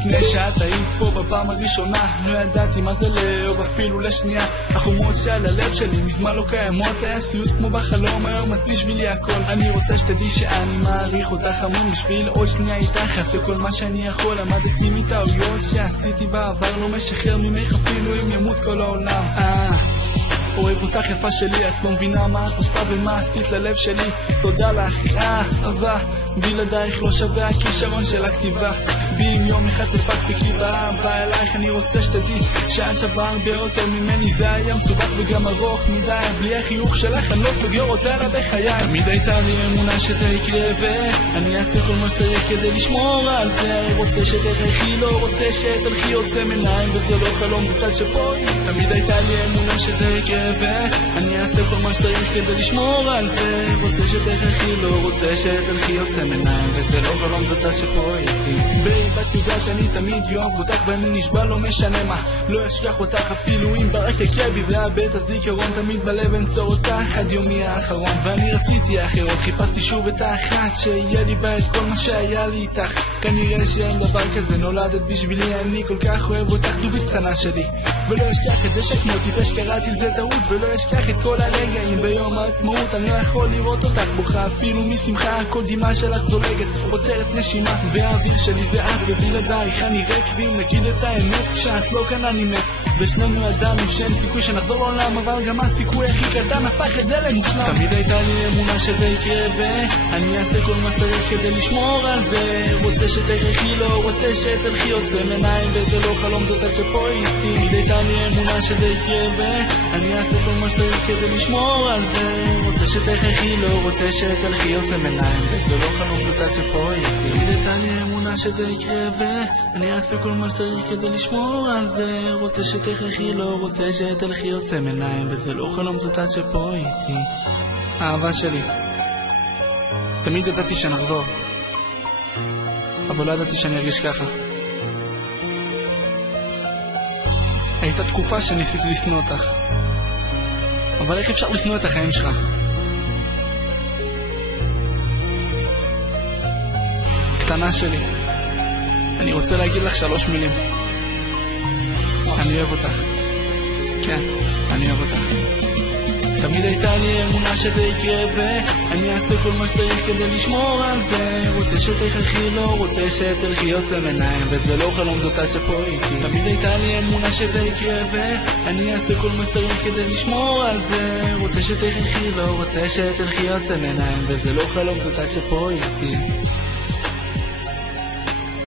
לפני שאת היית פה בפעם הראשונה, לא ידעתי מה זה לאהוב אפילו לשנייה. החומות שעל הלב שלי מזמן לא קיימות, היה סיוט כמו בחלום, היום את בשבילי הכל. אני רוצה שתדעי שאני מעריך אותך המון, בשביל עוד שנייה איתך אעשה כל מה שאני יכול. למדתי מטעויות שעשיתי בעבר, לא משחרר ממך אפילו אם ימות כל העולם. אוהב אותך יפה שלי, את לא מבינה מה את עושה ומה עשית ללב שלי. תודה לך, אהבה, בלעדייך לא שווה הכישרון של הכתיבה. ואם יום אחד תפקפקי בא אלייך, אני רוצה שתדעי שאת שווה הרבה יותר ממני. זה היה מסובך וגם ארוך מדי, בלי החיוך שלך אני לא סוגר אותה לה בחיי. תמיד הייתה לי אמונה שזה יקרה ואני אעשה כל מה שצריך כדי לשמור על זה. רוצה שתלכי, לא רוצה שתלכי, עוצם עיניים וזה לא חלום, זה צד שפה. תמיד הייתה לי אמונה שזה יקרה ואני אעשה כל מה שצריך כדי לשמור על זה. רוצה שתלכי, לא רוצה שתלכי, עוצם עיניים וזה לא חלום, זה צד שפה איתי. בת יודעת שאני תמיד יאהב אותך ואני נשבע לא משנה מה, לא אשכח אותך אפילו אם ברק יקרה בי, והבית הזיכרון תמיד בלב אנצור אותך עד יומי האחרון. ואני רציתי אחרות, חיפשתי שוב את האחת שיהיה לי בה את כל מה שהיה לי איתך. כנראה שאין דבר כזה, נולדת בשבילי, אני כל כך אוהב אותך, דובית קטנה שלי. ולא אשכח את זה שכמו טיפש קראתי לזה טעות, ולא אשכח את כל הרגעים ביום העצמאות. אני לא יכול לראות אותך בוכה אפילו משמחה, כל דמעה שלך זולגת, עוצרת נשימה, והאוויר שלי זה את ובלעדייך אני ריק. ואם נגיד את האמת, כשאת לא כאן אני מת, ושנינו ידענו שאין סיכוי שנחזור לעולם, אבל גם הסיכוי הכי קטן הפך את זה למושלם. תמיד הייתה לי אמונה שזה יקרה ואני אעשה כל מה שצריך כדי לשמור על זה. רוצה שתלכי, לא רוצה שתלכי, עוצם עיניים וזה לא חלום, זאת עד שפה איתי. תמיד הייתה לי אמונה שזה יקרה ואני אעשה כל מה שצריך כדי לשמור על זה. רוצה שתלכי, לא רוצה שתלכי, עוצם עיניים וזה לא חלום, זאת עד שפה איתי. תמיד הייתה לי אמונה שזה יקרה ואני אעשה כל מה שצריך כדי לשמור על זה. רוצה שתלכי, לא רוצה שתלכי, עוצם עיניים וזה לא חלום, זאת עד שפה איתי. האהבה שלי, תמיד ידעתי שנחזור, אבל לא ידעתי שאני ארגיש ככה. הייתה תקופה שניסיתי לשנוא אותך, אבל איך אפשר לשנוא את החיים שלך? קטנה שלי, אני רוצה להגיד לך 3 מילים. אני אוהב אותך. כן, אני אוהב אותך. תמיד הייתה לי אמונה שזה יקרה ואני אעשה כל מה שצריך כדי לשמור על זה. רוצה שתלכי, לא רוצה שתלכי, עוצם עיניים וזה לא חלום, זאת עד שפה איתי. תמיד הייתה לי אמונה שזה יקרה ואני אעשה כל מה שצריך כדי לשמור על זה. רוצה שתלכי, לא רוצה שתלכי, עוצם עיניים וזה לא חלום, זאת עד שפה איתי.